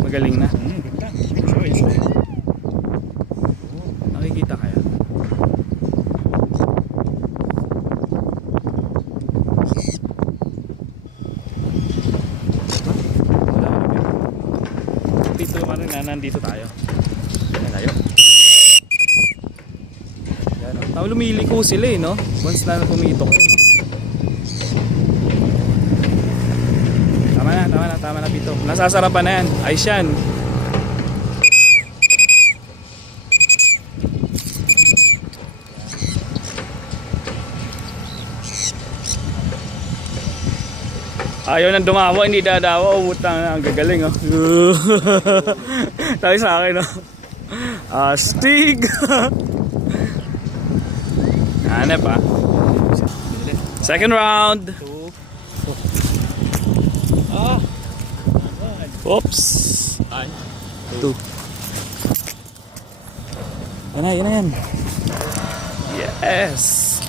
Magaling na. Ganda. Choice. Nakikita kaya? Dito naman na nandito tayo. Tayo. Yan, no? Lumiliko sila eh, no? Once na pumitok eh, no? Tama na Pito. Nasasarapan na yan. Ayos yan. Ayaw nang dumawa, hindi dadawa. Umutang na, ang gagaling oh. Tayo sa akin oh. Astig. Hanap ah. Second round. Oops. 2. Yan na yan. Yes.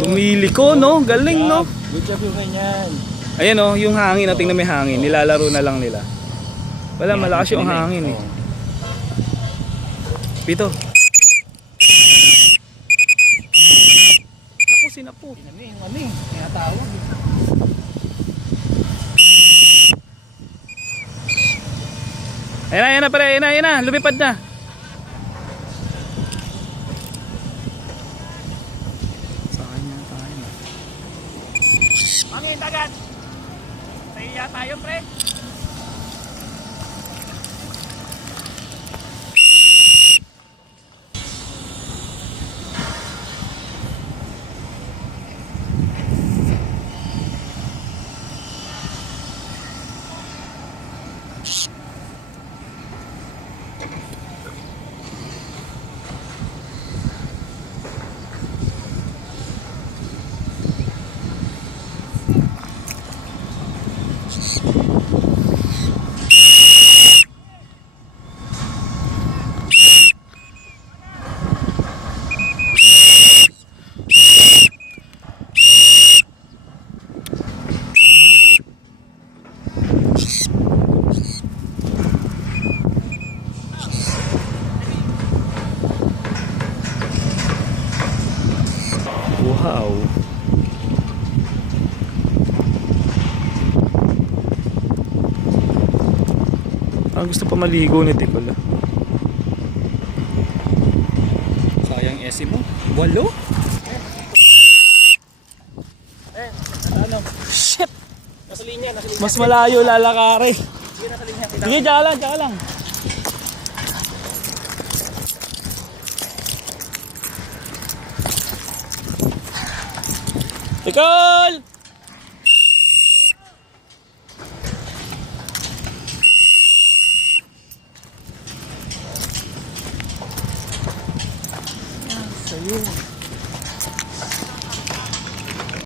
Lumiliko no, galing no. Good job yung ganyan. Ayan oh, yung hangin, tingnan may hangin, nilalaro na lang nila. Wala, malakas yung hangin eh. Pito. Naku, sinapo. Yung ano eh, tinatawag. Ayan na pare, ayan na, lumipad na. Sa kanya. Mangin dagat! Tayo tayo pre! Wow. Ang gusto pa maligo ni Ticola. Sayang esi mo. 8? Ano? Shit! Nasa linya. Mas malayo lalakari. Sige, nasa linya. Sige, tsaka lang. Nicole! Sa'yo.